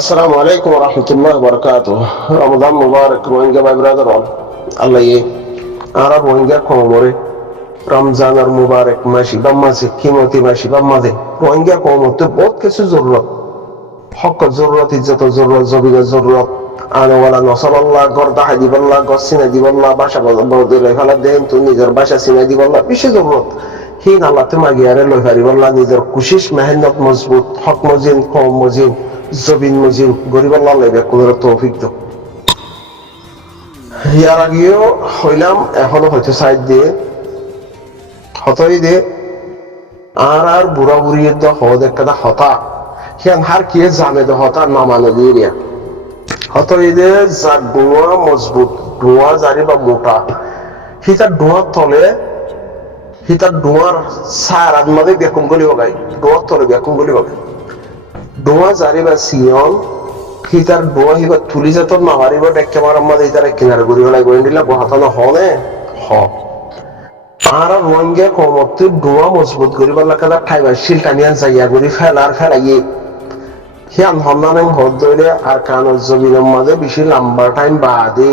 Assalamu alaikum wa rahmatullahi wa barakatuh. Ramadan Mubarak, Rohingya my brother all. Allah ye. Arab Rohingya komore. Ramzan আর মুবারক মাসি বা মাসে কিমতি মাসি বা মাঝে রোহিঙ্গা কমতে বহুত কিছু জরুরত হক জরুরত ইজ্জত জরুরত জবিনের জরুরত আনওয়ালা নসরাল্লাহ গর্দা হাদিবাল্লাহ গসিনা দিবাল্লাহ ভাষা বদলে ফেলা দেন তো নিজের ভাষা সিনা দিবাল্লাহ বেশি জরুরত হিন আল্লাহ তে মাগিয়ারে লই পারিবাল্লাহ নিজের কুশিশ মেহনত মজবুত হক মজিন কম মজিন জবিন মজিন গরিবাল্লাহ লইবে কোন তৌফিক দাও ইয়ার আগেও হইলাম এখনো হয়তো সাইড দিয়ে হতই দে আর বুড়া বুড়িয়ে দ হদ একটা হতা হিয়ান হার কি জামে দ হতা নামানো দিয়ে হতই দে জাগ ডুয়া মজবুত ডুয়া জারি বা মোটা হিতার ডুয়ার তলে হিতার ডুয়ার সার আদমাদে বেকুম গলি বগাই ডুয়ার তলে বেকুম গলি বগাই ডুয়া জারি বা সিয়ন হিতার ডুয়া হিবা তুলি যেত নামারিব ডেকে মারার মাঝে হিতার কিনারে ঘুরি বেলায় গড়ি দিলে বহাতানো হনে হ আর রোহিঙ্গা কমতে ডোয়া মজবুত করিবার লাগা ঠাইবা শিলটানিয়ান যাইয়া করি ফেলাইয়ে হিয়ান হন্নানেন হদ ধরে আর কানো জমিনের মাঝে বেশি লম্বা টাইম বাদে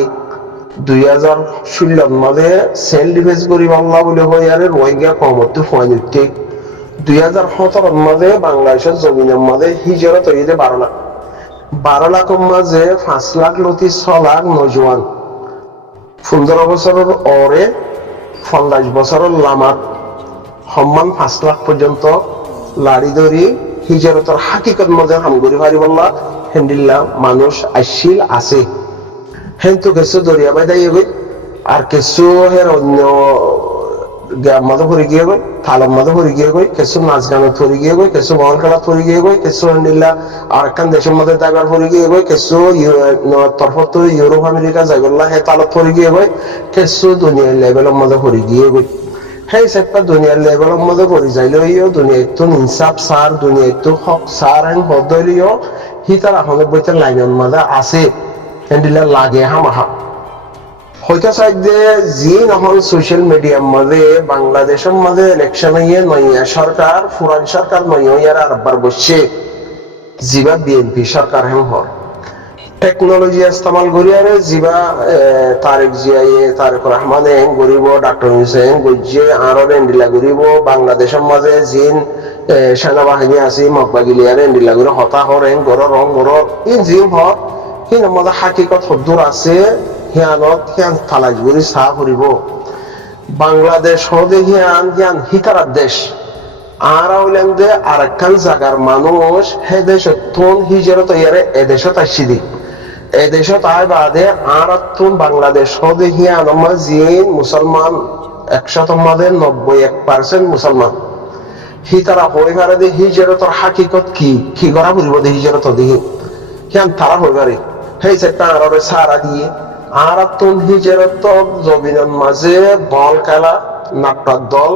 2016 মাঝে সেল ডিফেন্স করিবার বলে হয় আর রোহিঙ্গা কমতে ফয়েন উঠতে 2017 মাঝে বাংলাদেশের জমিনের মাঝে হিজরত হইতে 12 লাখ মাঝে 5 লাখ লতি 6 লাখ নজওয়ান 15 বছরের ওরে 50 বছরের লামাত সম্মান 5 লাখ পর্যন্ত লাড়ি ধরি হিজরতের হাকিকত মধ্যে হামগুড়ি ভারি বললা হেন্ডিল্লা মানুষ আইসিল আছে হেন্তু কিছু দরিয়া বাই দাই গই আর কিছু হের অন্য গ্রাম মাঝে ভরে গিয়ে গই থালম মাঝে ভরে গিয়ে গই কিছু নাচ গানে ভরে গিয়ে গই কিছু বল খেলা ভরে গিয়ে গই কিছু হেন্ডিল্লা আর একখান দেশের মধ্যে দাগার ভরে গিয়ে গই কিছু তরফত ইউরোপ আমেরিকা যাইগল্লা হে তালত ভরে গিয়ে গই কিছু দুনিয়ার লেভেলের মধ্যে ভরে গিয়ে গই সেই সেটা দুনিয়ার লেভেলের মধ্যে ভরে যাইলেও দুনিয়া একটু ইনসাফ সার দুনিয়া একটু হক সার হেন বদলিও হি তার এখন বইতে লাইনের মধ্যে আছে হেন্ডিল্লা লাগে হামাহা হয়তো সাইডে জি নহল সোশ্যাল মিডিয়ার মধ্যে বাংলাদেশের মধ্যে ইলেকশন হইয়ে নয়া সরকার পুরান সরকার নয় ইয়ার আরবার বসছে জিবা বিএনপি সরকার হেম হর টেকনোলজি ইস্তেমাল করি আর জিবা তারেক জিয়ায়ে তারেক রহমানে গরিব ডক্টর হুসেন গজ্জে আরো এন্ডিলা গরিব বাংলাদেশের মাঝে জিন সেনাবাহিনী আছে মকবাগিলিয়ার এন্ডিলা গরি হতা হরেন গর রং গর ইন জিম হর হিন মধ্যে হাকিকত হদ্দুর আছে হিয়ানত হিয়ান তালাশ করি চাহ ফুরিব বাংলাদেশ হদে হিয়ান হিতারার দেশ আর হইলেন যে আর একখান জায়গার মানুষ হে দেশত তুন হিজরত ইয়ারে এ দেশত আসছি দি এ দেশত আয় বাদে আর তুন বাংলাদেশ হদে হিয়ান জিন মুসলমান 100 মধ্যে 91% মুসলমান হিতারা হয়ে পারে যে হিজরতর হাকিকত কি করা ফুরিব দে হিজরত দিহি হিয়ান তারা হয়ে পারে সেই সেটা আরবে সারা দিয়ে আর তুন হিজরত জমিনের মাঝে বল খেলা নাট্যর দল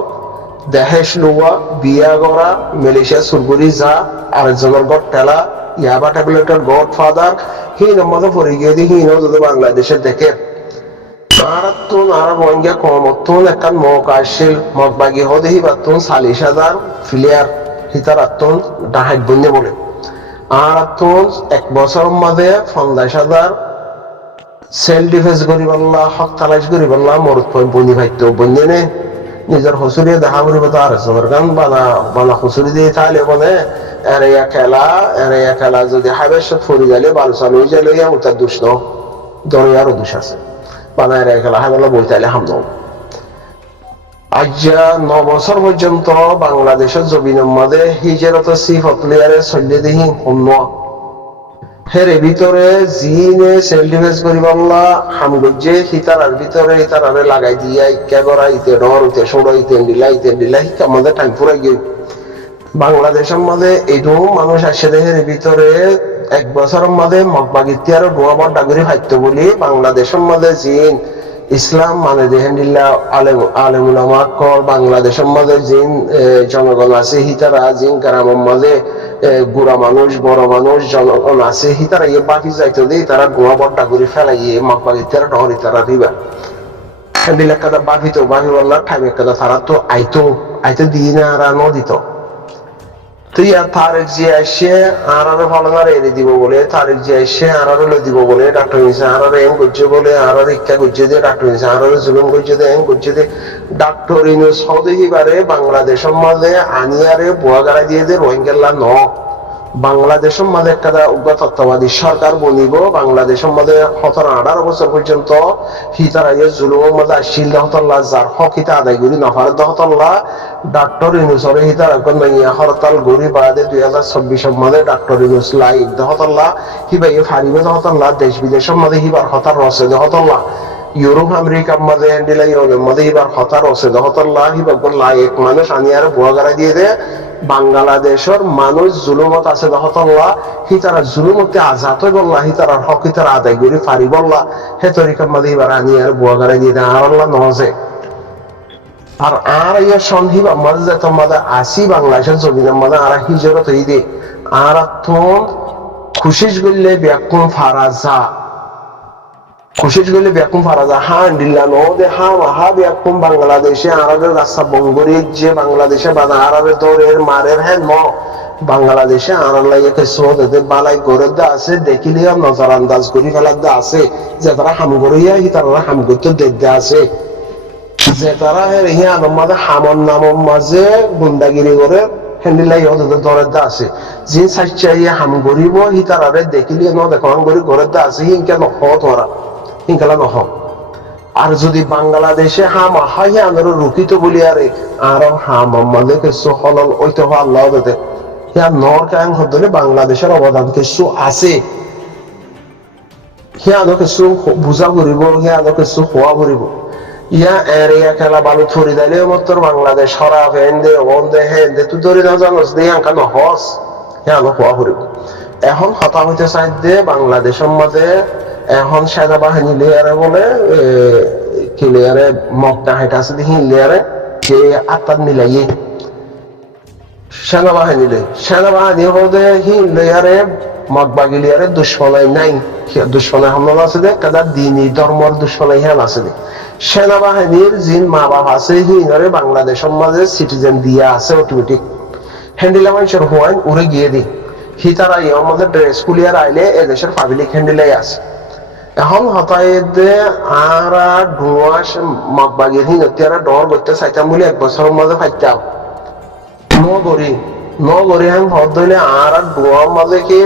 দেহেশ লোয়া বিয়া গড়া মালয়েশিয়া সুরগুরি যা আরেকজনের গড় টেলা ইয়াবা ট্যাবলেটের গড ফাদার হিন মধ্যে পড়ে গিয়ে দিয়ে হিনও যদি বাংলাদেশে দেখে আর তুন আর রোহিঙ্গা কমতুন একটা মক আসছিল মক বাগি হদে হিবাতুন 40,000 প্লেয়ার হিতার আতুন ডাহাই বন্যে বলে আর তুন 1 বছরের মধ্যে 50,000 সেল ডিফেন্স করিবাল্লাহ হক তালাশ করিবাল্লাহ মরুত বনি ভাইতো বন্যে নে নিজের হসুরিয়ে দেখা করিব তো আর গান বানা হসুরি দিয়ে তাহলে বলে এরিয়া খেলা যদি হাবেশত ফরি যাইলে বালু চালু হয়ে যাইলে উতার দুষ ন দরিয়ারও দুষ আছে বানা এরিয়া খেলা হাবেলা বই তাইলে হাম ন আজ 9 বছর পর্যন্ত বাংলাদেশের জমিনের মধ্যে হিজরত সিফত প্লেয়ারে চলে দেখি শূন্য হেরে ভিতরে জিনে সেল ডিফেন্স করিবাল্লা হামগজ্জে হিতারার ভিতরে হিতারারে লাগাই দিয়া ইকা গড়া ইতে ডর ইতে সোড়া ইতে দিলা হিকা মধ্যে টাইম ফুরাই গিয়ে বাংলাদেশের মধ্যে এইটু মানুষ আসে হের ভিতরে 1 বছরের মধ্যে মকবাগিতি আর ডোয়াবার ডাগরি ফাইতো বলি বাংলাদেশের মধ্যে জিন ইসলাম মানে দেহেন্দিল্লা আলেমুলামা কর বাংলাদেশের মধ্যে জিন জনগণ আছে হিতারা জিন গ্রামের মধ্যে বুড়া মানুষ বড় মানুষ জনগণ আছে হিতারা ইয়ে বাকি যাইতো দিয়ে তারা গোয়া বড্ডা করে ফেলাইয়ে মকবাগি তারা ডহরি তারা দিবা হ্যান্ডিল একটা বাকি বললা ঠাইম একটা তারা তো আইতো দিয়ে না আর দিত তুই আর তারেক জিয়া এসে আর আরো ফলনার এড়ে দিব বলে, তারেক জিয়া এসে আর আরো লো দিব বলে, ডাক্তার নিসা আর আরো এম করছে বলে, আর আরো ইচ্ছা করছে দিয়ে ডাক্তার নিসা আর আরো জুলুম করছে দিয়ে এম করছে দিয়ে ডাক্তার ইনুস সৌদিবারে বাংলাদেশের মাঝে আনিয়ারে বুয়া গাড়া দিয়ে দিয়ে রোহিঙ্গাল্লা ন বাংলাদেশের মাঝে একটা উগ্র তত্ত্বাবাদী সরকার বনিব, বাংলাদেশের মাঝে 17-18 বছর পর্যন্ত হিতারাইয়ে জুলুমের মাঝে আসছিল দহতল্লা যার হক হিতা আদায় করি নফার দহতল্লা ডাক্তার ইনুসরে হিতার নাইয়া হরতাল গরি বাদে 2024 মাঝে ডাক্তার ইনুস লাই দহতল্লা হিবাইয়ে ফারিবে দহতল্লা দেশ বিদেশের মাঝে হিবার হতার রসে দহতল্লা ইউরোপ আমেরিকার মাঝে হ্যান্ডিলা ইউরোপের মাঝে হিবার হতার রসে দহতল্লা হিবার লাই এক মানুষ আনিয়ারে বুয়া গাড়া দিয়ে দে বাংলাদেশের মানুষ জুলুমত আছে দহতল্লা হিতারা জুলুমতে আজাদ হয়ে বললা হিতারার হক হিতারা আদায় করি ফারি বললা হে তরিকার মাঝে এবার আনিয়ারে বুয়া গাড়া দিয়ে দে আর আল্লাহ নজে আর ইয়া সন্ধিব আমাদের যে তোমাদের আসি বাংলাদেশের জমিনের মানে আর হিজরত হই দে আর তুম খুশিস গলে ব্যাকুম ফারাজা খুশিস গলে ব্যাকুম ফারাজা হা দিল্লা নো দে হা মাহা ব্যাকুম বাংলাদেশে আরবের রাস্তা বঙ্গরি যে বাংলাদেশে বাদা আরবের দৌড়ের মারের হ্যাঁ ন বাংলাদেশে আর লাইকে সোদে বালাই গরের দা আছে দেখিলে নজর আন্দাজ করি ফেলার দা আছে যে তারা হাম গরিয়া হি তারা হাম করতে দেখতে আছে যে তারা হিয়া মাঝে হামন নামর মাঝে গুন্ডাগিরি করে হ্যান্ডিলাই ওদের দরের দা আছে যে সাইচাইয়া হাম গরিব হি তারারে দেখিলে ন দেখো হাম গরি ঘরের দা আছে হিংকা নহ তোরা হিংকালা নহ আর যদি বাংলাদেশে হাম হাই আনার রুকিত বলি আরে আর হাম মাঝে কিছু হলল ওইতে হওয়া আল্লাহ দিতে হিয়া নর কায়ং হদলে বাংলাদেশের অবদান কিছু আছে হিয়া কিছু বুঝা করিব হিয়া কিছু হওয়া করিব ইয়া এরিয়া খেলা বালু থরি দাইলে মতর বাংলাদেশ সরা ফেন্দে ওন্দে হেন্দে তুই ধরে না জানোস দে আঙ্কা নহস হ্যাঁ আলো হওয়া করিব এখন হতা হইতে চাই দে বাংলাদেশের মাঝে এখন সেনাবাহিনী লেয়ারে বলে কি লেয়ারে মগটা হাইটা আছে দেখি লেয়ারে যে আত্মার মিলাইয়ে সেনাবাহিনী হতে হি লেয়ারে মগবাগি লেয়ারে দুশ্মনাই নাই দুশ্মনাই হামলা আছে দে কাদা দিনী ধর্মর দুশ্মনাই হ্যাঁ আছে দে সেনাবাহিনীর যিন মা বাপ আছে হিনরে বাংলাদেশের মাঝে সিটিজেন দিয়া আছে অটোমেটিক হ্যান্ডিলা মানুষের হওয়ান উড়ে গিয়ে দি হিতারা আমাদের ড্রেস কুলিয়ার আইলে এদেশের পাবলিক হ্যান্ডিলাই আছে এখন হতায় দে আর ডুয়াস মগবাগির হিনতিয়ারা ডর করতে চাইতাম বলে 1 বছরের মাঝে ফাইতাম নগরী হ্যাঁ ভর ধরলে আর ডুয়ার মাঝে কি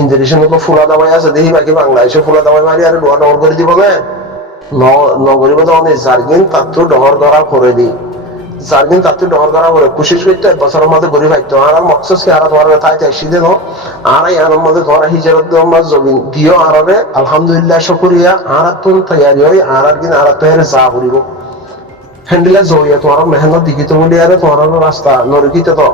ইন্দ্রিশন ফুলা দামাই আছে দেখি বাকি বাংলাদেশে ফুলা দামাই মারি আর ডুয়া ডর করে দিব না নগরী মধ্যে অনেক জার্গিন তার তো ডহর করা করে দি জার্গিন তার তো ডহর করা করে কোশিশ করতে 1 বছরের মধ্যে ঘুরে পাইতো আর মকসস কি আর তোমার তাই তাই সিধে নো আর ইয়ার মধ্যে ধরা হিজরত আমার জমিন দিও আরবে আলহামদুলিল্লাহ শুকরিয়া আর তুন তৈরি হই আর দিন আর তৈরি যা করিব হ্যান্ডিলা জইয়া তোমার মেহনত দিকিত বলি আর তোমার রাস্তা নরকিত তো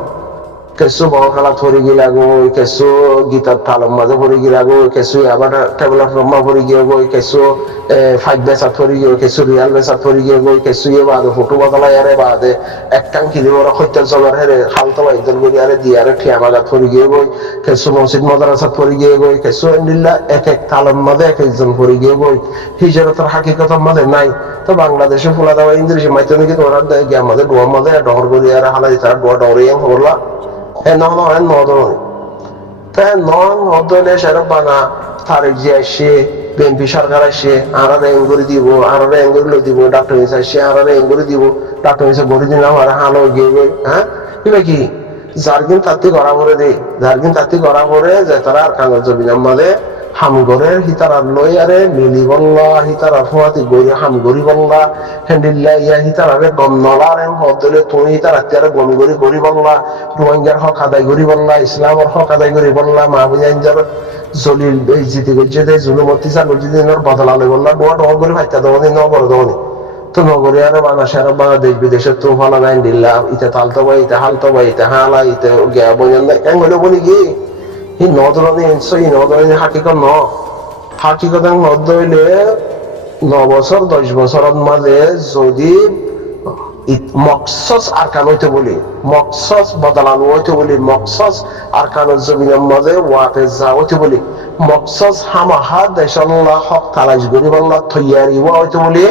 কেসু বড় খেলা থরি গিলা গো কেসু গীতার তালম মাঝে ভরি গিলা গো কেসু আবার টেবল রম্মা ভরি গিয়ে গো কেসু ফাইভ বেসা থরি গিয়ে কেসু রিয়াল বেসা থরি গিয়ে গো কেসু ইয়ে বাদে ফটো বদলা ইয়ারে বাদে একটাং কিলি ওরা হত্যা জগর হেরে হালতো বাইদল গরি আরে দিয়ারে ঠিয়া বাগা থরি গিয়ে গো কেসু মসজিদ মাদ্রাসা থরি গিয়ে গো কেসু আলহামদুলিল্লাহ এক এক তালম মাঝে এক একজন ভরি গিয়ে গো হিজরতের হাকিকত মাঝে নাই তো বাংলাদেশে ফুলা দাওয়া ইংরেজি মাইতে নাকি তোরা দেয় আমাদের ডোয়ার মাঝে ডহর গরি আর হালাই তার ডোয়া ডরিয়াং হলা তারেক জিয়া আসে বিএনপি সরকার আসে আর এঙ্গুরি দিব আর এঙ্গুরি দিব ডাক্তার আসে আর এঙ্গুরি দিব ডাক্তার গড়ি দিলাম আর হালো গিয়ে গই হ্যাঁ কি জার্গিন তাত্তি করা করে দেই জার্গিন তাত্তি করা করে যে তারা আর কাগজ জমিন আমাদের হামগরের হিতারা লই আরে মিলি বল্লা হিতারা ফুয়াতি গরি হামগরি বল্লা হ্যান্ডিল্লা ইয়া হিতারারে গম নলার এম হদলে তুমি হিতারা তিয়ারে গম গরি গরি বল্লা রোহিঙ্গার হক আদায় গরি বল্লা ইসলামের হক আদায় গরি বল্লা মাহবুজাইনজার জলিল এই জিতি গজ্জে দে জুলুমতি সা গজ্জে দিনের বদলালে বল্লা ডোয়া ডোয়া গরি ফাইতা দওনি ন বড় দওনি তো নগরে আর বাংলাদেশের বাংলাদেশ বিদেশের তো ফলা নাই দিল্লা ইতে তালতো বাই ইতে হালতো বাই ইতে হালা ইতে গিয়া বইন নাই এঙ্গলে বলি কি ই নদরনে এনসো ই নদরনে হাকিকত ন হাকিকত নদ হইলে 9 বছর 10 বছরের মাঝে যদি মকসস আরকান হইতে বলি মকসস বদলানো হইতে বলি মকসস আরকানের জমিনের মাঝে ওয়াতে যা হইতে বলি মকসস হামাহা দেশাল্লাহ হক তালাশ গরি বাংলা তৈয়ারি ওয়া হইতে বলি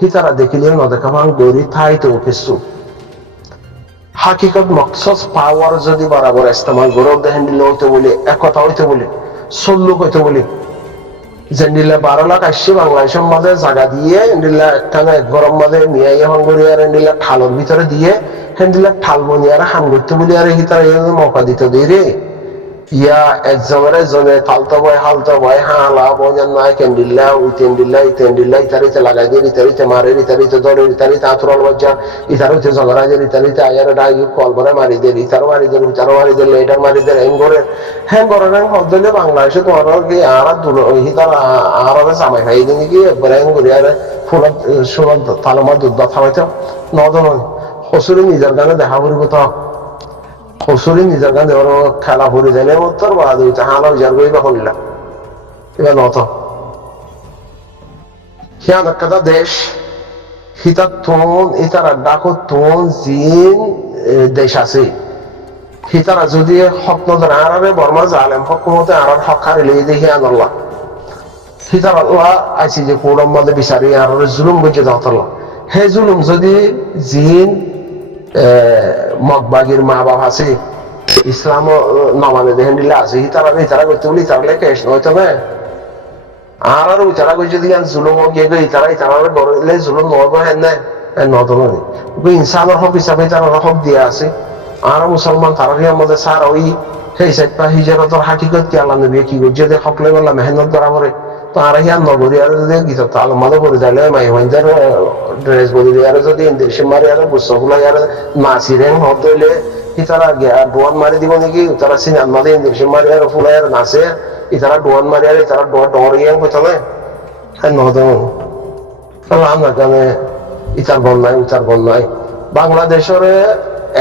হিতারা দেখিলে নদেখা ভাঙ গরি থাইতো কিছু হাকিকত মকসদ পাওয়ার যদি বরাবর ইস্তেমাল করে দেখেন দিলে হইতে বলে একতা হইতে বলে সল্লুক হইতে বলে যেন্ডিল্লা 12 লাখ আসছে বাংলাদেশের মাঝে জায়গা দিয়ে এন্ডিল্লা একখানে গরম মাঝে নিয়ে হঙ্গরি আর এন্ডিল্লা ঠালোর ভিতরে দিয়ে হেন্ডিল্লা ঠাল বনিয়ারা হাম করতে বলি আর হিতার মৌকা দিতে দিই রে ইয়া একজনের একজনে তালতো বয় হালতো বয় হালা বজান নাই কেন্ডিল্লা ইতেন্ডিল্লা ইতারিতে লাগাই দিয়ে ইতারিতে মারে ইতারিতে ধরে ইতারিতে আতরল বাজার ইতারিতে ঝগড়া দিয়ে ইতারিতে আয়ার ডাই কল করে মারি দিয়ে ইতারও মারি দিয়ে ইতারও মারি দিয়ে লেটার মারি দিয়ে হ্যাঙ্গরের হ্যাঙ্গরের হদ্দলে বাংলাদেশে তোমার কি আর হিতার আর জামাই খাই দিন কি একবার হ্যাঙ্গরি আর ফুলত সুলত তালমার দুধ থামাইতে নদন হসুরি নিজের গানে দেখা পড়িব তো হসুরি নিজের গান দেওয়ার খেলা ভরে যায় উত্তর বা দুইটা হালা উজার করি বা হলিলা এবার নত হিয়ান একটা দেশ হিতার তোন ইতারা ডাকো তোন জিন দেশ আছে হিতারা যদি হক নজর আরারে বর্মা জালেম হকুমতে আরার হক হারে লিয়ে দিয়ে হিয়ান আল্লাহ হিতার আল্লাহ আইসি যে কোরআন মধ্যে বিচারি আর জুলুম বুঝে দাও হে জুলুম যদি জিন মগবাগির মা বাপ আছে ইসলাম নমানে দেখেন দিলে আছে ইতারা করতে বলি তারা লেখে হয়তো না আর ইতারা কই যদি জুলুম গিয়ে গই ইতারা গড়লে জুলুম নব হ্যাঁ না নদন ইনসানের হক হিসাবে তারা হক দিয়া আছে আর মুসলমান তারা আমাদের সার ওই সেই সাইড পা হিজারতর হাকিকত কি আল্লাহ নবী কি করছে যে হকলে বললাম মেহনত করা করে তো আর হিয়ান নগরী আর যদি গীত তাল মাদে করে দিলে মাই হইন্দার ড্রেস বলি আর যদি দেশে মারি আর বুসগুলা আর নাসিরেন হতইলে ইতারা ডোয়ান মারি দিব নাকি তারা সিনান মাদে দেশে মারি আর ফুলাই আর নাচে ইতারা ডোয়ান মারি আর ইতারা ডরিয়ান হইতালে হ্যাঁ নদন আমরা জানে ইতার বন্যায় বাংলাদেশের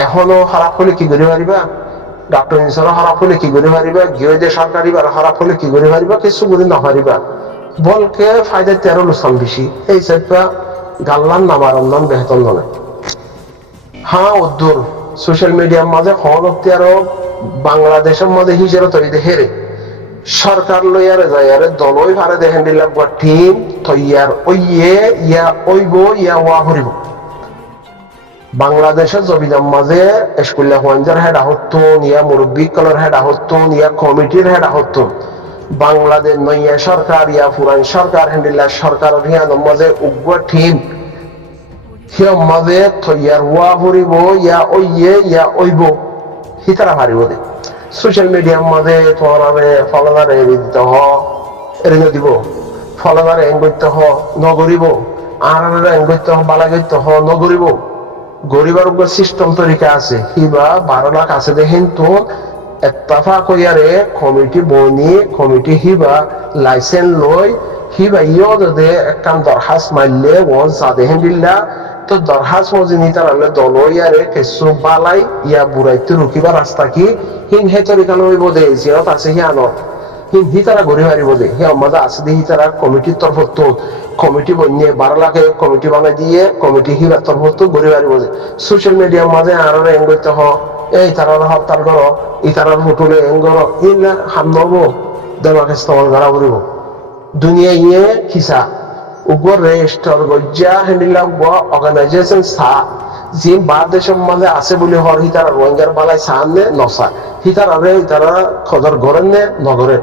এখনো খারাপ হলে কি করে পারিবা ডক্টর ইনসারও খারাপ হলে কি করে পারিবা গিয়ে যে সরকারি বার খারাপ হলে কি করে পারিবা কিছু করে না পারিবা বলকে ফায়দা 13 লোকসান বেশি এই সাইডটা গাল্লান নামার অন্যান বেহতন নয় হ্যাঁ উদ্দুর সোশ্যাল মিডিয়ার মাঝে হনক্তি আরো বাংলাদেশের মধ্যে হিজের তৈরি হেরে সরকার লইয়ারে যাইয়ারে দলই ভারে দেখেন দিলাম টিম তৈয়ার ওইয়ে ইয়া ওইব ইয়া ওয়া হরিব বাংলাদেশের জবিনার মাঝে স্কুল হওয়ার হেড আহত্তন ইয়া মুরব্বী কলের হেড আহত্তন ইয়া কমিটির হেড আহত্তন বাংলাদেশ নইয়া সরকার ইয়া পুরান সরকার হেন্ডিল্লা সরকার হিয়ানোর মাঝে উগ্র টিম হিয়ম মাঝে তৈয়ার ওয়া হরিব ইয়া ওইয়ে ইয়া ওইব হিতারা হারিব দে সোশ্যাল মিডিয়ার মাঝে তোমার ফলনারে দিতে এড়িয়ে দিব ফলনারে এং করতে নগরিব আর এং করতে বালা করতে নগরিব গরিবার উপর সিস্টেম তরিকা আছে হিবা 12 লাখ আছে দেখেন তো এত্তাফা কইয়ারে কমিটি বনি কমিটি হিবা লাইসেন্স লই হিবা ইয় যদি একখান দরখাস্ত মারলে ওন সাদে হেন্দিল্লা তো দরখাস্ত মজিনি তারালে দলইয়ারে কিছু বালাই ইয়া বুড়াইতে রুকিবা রাস্তা কি হিন হে তরিকা লইব দে জিয়ত আছে হিয়ানো হিন হি তারা গড়ি হারিব দে হি আমাদের আছে দেখি তারা কমিটির তরফ তো কমিটি বনিয়ে 12 লাখে কমিটি বানাই দিয়ে কমিটি হিবার তরফ তো গড়ি হারিব দে সোশ্যাল মিডিয়ার মাঝে আরো এং করতে এই তারা হরতাল করো এই তারার হোটেলে এং করো ইলা হাম নব দেমাকে স্তল গাড়া করিব দুনিয়া ইয়ে খিসা উপর রেজিস্টার গজ্জা হ্যান্ডিলা অর্গানাইজেশন সা যে দেশের মাঝে আছে বলে হর হিতারা রোহিঙ্গার বালাই সামনে নসা হিতার আরে তারা খদর গড়েন নে নগরে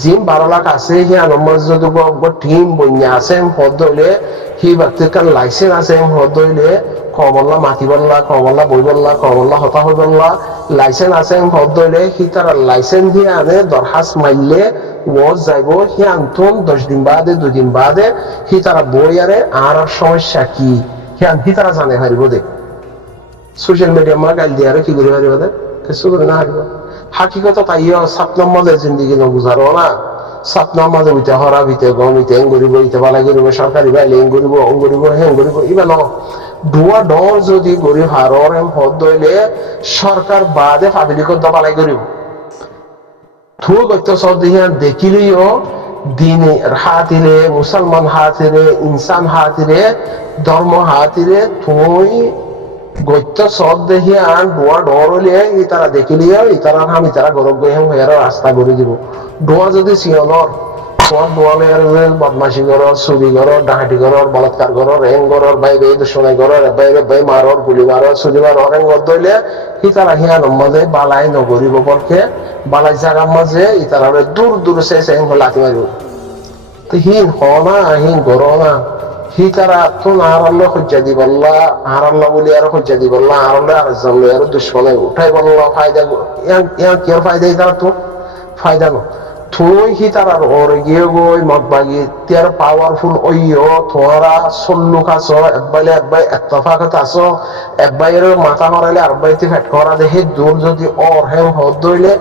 জিম 12 লাখ আছে হি আনমাজ যদি টিম বন্যা আছে হদ হইলে হি বাক্তিকার লাইসেন্স আছে হদ হইলে কমল্লা মাতি বললা কমল্লা বই বললা কমল্লা হতা হই বললা লাইসেন্স আছে হদ হইলে হিতার লাইসেন্স দিয়ে আনে দরখাস্ত মাইলে ওয়াজ যাইব হি আনতুন 10 দিন বাদে 2 দিন বাদে হি তারা বই আরে আর সমস্যা কি হি তারা জানে হারিব দে সোশ্যাল মিডিয়া মা গাল দিয়ে আর কি করে হারিব দে কিছু করে না হারিব হাকিকত তাইও 7 নম্বরের জিন্দেগি ন বুঝারো না 7 নম্বরে উইতে হরা ভিতে গমিতে এং গরিব ইতে বালা গরিব সরকারি বাইলে এং গরিব অং গরিব হেং গরিব ইবা ন ডুয়া ডর যদি গরিব হারর এম হদ দইলে সরকার বাদে পাবলিকত বালাই গরিব থু গত্য সদিয়া দেখিলিও দিন হাতিরে মুসলমান হাতিরে ইনসান হাতিরে ধর্ম হাতিরে তুই গত্য সদ দেখি আর ডোয়া ডর হলে ই তারা দেখিলিও ই তারা আমি তারা গরব গই হয়ে রাস্তা করে দিব ডোয়া যদি সিয়নর তোমার দোয়ালের বদমাশি করো, চুরি করো, ডাহাতি করো, বলাৎকার করো, রেং করো, বাইরে দুশ্মনাই করো, বাইরে বাই মারো, গুলি মারো, চুরি মারো, রেং দইলে ইতারা হিয়ানোর মাঝে বালাই নগরিব বলকে বালাই জাগার মাঝে ইতারা দূর দূর চাইছে লাথি মারিব। তো হিন হনা হিন গরো না হিতারা তো আরাল্লা হজ্জা দিবল্লা আরাল্লা বলি আর হজ্জা দিবল্লা আরাল্লা আর জানলো আর দুশ্মনাই উঠাই বললা ফায়দা ইয়ার কি আর ফায়দা ইতারা তো ফায়দা নো তুই হিতারার ওর গিয়ে গই মত বাগি তিয়ার পাওয়ারফুল ওইও তোরা সল্লুক আছো একবাইলে একবাই এত্তফাকত আছো একবাইয়ের মাথা হরাইলে আর বাইতে ফেট করা দেখে দূর যদি ওর হেম হদ দইলে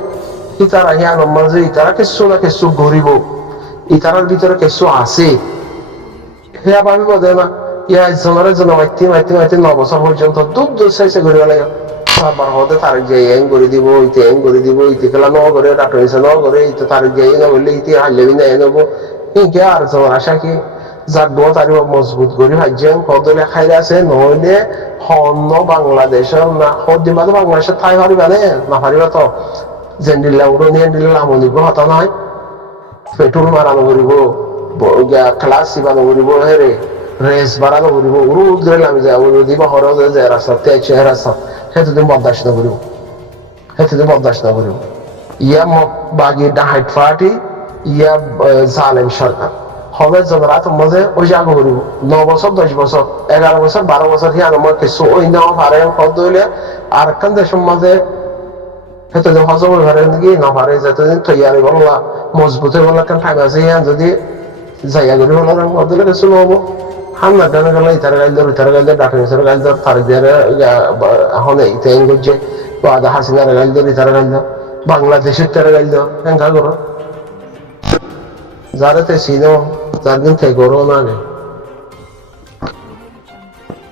হিতারা হিয়ান মাঝে ইতারা কিছু না কিছু গরিব ইতারার ভিতরে কিছু আছে সেয়া ভাবিব দে না ইয়া জনের জন্য মাইতি মাইতি মাইতি 9 বছর পর্যন্ত দুধ দুধ চাইছে ঘুরে গেলে আবার হতে তারিখ যাই এং করে দিব ইতে এং করে দিব ইতে খেলা ন করে ডাক্তার হিসেবে ন করে ইতে তারিখ যাই না বললে ইতে হারলেবি না নেবো ইনকে আর জনের আশা কি যার দোয়া তারি মজবুত করি ভাজ্যেন কদলে খাইলে আছে নহলে হন্য বাংলাদেশের না হদিন বাদে বাংলাদেশের ঠাই হারিবা নে না হারিবা তো জেন্ডিল্লা উড়ো নিয়ে দিল্লা আমনিব হতা নয় পেট্রোল মারানো করিব ক্লাস বানো করিব হেরে রেস বাড়ানো করিব উড়ু উদ্রে নামি যায় দিব হর যায় রাস্তা তেজ রাস্তা সেতু তুমি বরদাস্ত না করিব সেতু তুমি বরদাস্ত না করিব ইয়া বাগি ডাহাইট পার্টি ইয়া জালেম সরকার হবে জনরাত মাঝে ওই জাগো করিব 9 বছর 10 বছর 11 বছর 12 বছর হিয়ান আমার কিছু ওই নেওয়া পারে কত হইলে আর একখান দেশের মাঝে সেতু হজম পারে নাকি না পারে যতদিন তৈরি বললা মজবুত হয়ে বললা কেন টাইম আছে ইয়ান যদি জায়গা করি বললা কতলে কিছু নহবো হামনা ডানা গেলে ইতার গাইল ডাক্তার হিসেবে গাইল তার দিয়ে এখন ইতাইন করছে আদা হাসিনার গাইল ইতার গাইল বাংলাদেশের তারা গাইল এঙ্কা করো যারা তে চিনো যার দিন থেকে করো না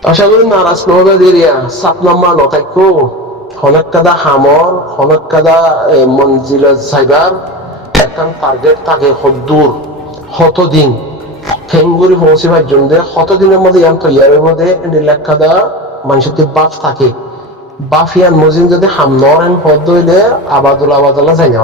আশা করি নারাজ নহবে দিরিয়া সাত নম্বর নথাক্যো অনেক কাদা হামর অনেক কাদা মঞ্জিল সাইবার একটা টার্গেট থাকে দূর হতদিন ফেঙ্গুরি পৌঁছিবার জন্য কতদিনের মধ্যে ইয়ান তৈয়ারের মধ্যে লেখাদা মানুষের বাপ থাকে বাফিয়ান মজিন যদি হামনর হইলে আবাদুল্লাহ যাই না